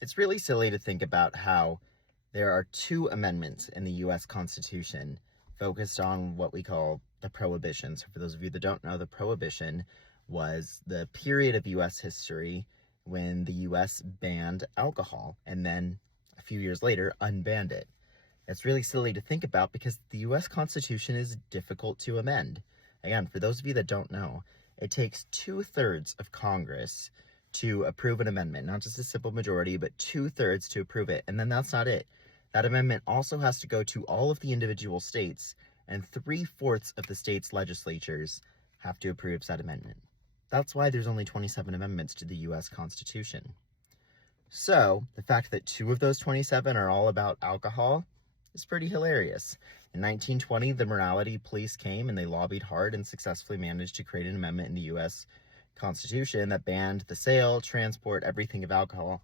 It's really silly to think about how there are two amendments in the U.S. Constitution focused on what we call the Prohibition. So for those of you that don't know, the Prohibition was the period of U.S. history when the U.S. banned alcohol and then a few years later unbanned it. It's really silly to think about because the U.S. Constitution is difficult to amend. Again, for those of you that don't know, it takes 2/3 of Congress to approve an amendment, not just a simple majority, but 2/3 to approve it. And then that's not it. That amendment also has to go to all of the individual states, and 3/4 of the states' legislatures have to approve said amendment. That's why there's only 27 amendments to the U.S. Constitution. So the fact that 2 of those 27 are all about alcohol is pretty hilarious. In 1920, the morality police came and they lobbied hard and successfully managed to create an amendment in the U.S. Constitution that banned the sale, transport, everything of alcohol,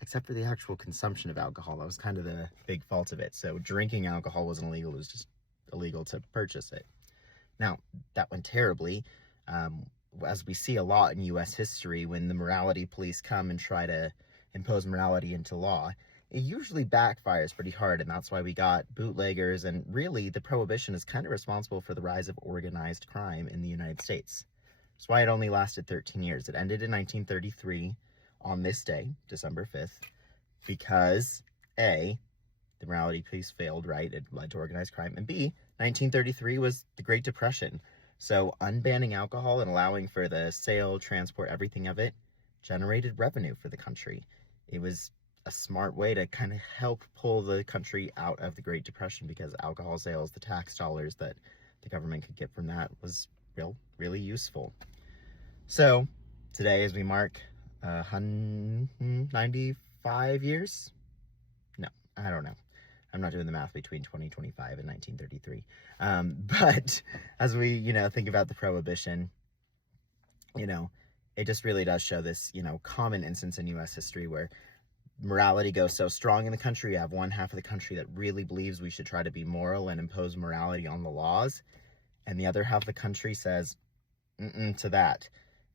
except for the actual consumption of alcohol. That was kind of the big fault of it. So drinking alcohol wasn't illegal, it was just illegal to purchase it. Now, that went terribly, as we see a lot in U.S. history when the morality police come and try to impose morality into law. It usually backfires pretty hard, and that's why we got bootleggers, and really the Prohibition is kind of responsible for the rise of organized crime in the United States. That's why it only lasted 13 years. It ended in 1933 on this day, December 5th, because A, the morality police failed, right? It led to organized crime. And B, 1933 was the Great Depression. So unbanning alcohol and allowing for the sale, transport, everything of it generated revenue for the country. It was a smart way to kind of help pull the country out of the Great Depression because alcohol sales, the tax dollars that the government could get from that was really useful. So today, as we mark 95 years, no, I don't know. I'm not doing the math between 2025 and 1933. But as we, think about the Prohibition, it just really does show this, common instance in U.S. history where morality goes so strong in the country. You have one half of the country that really believes we should try to be moral and impose morality on the laws. And the other half of the country says, to that.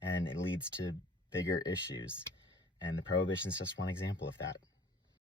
And it leads to bigger issues. And the Prohibition is just one example of that.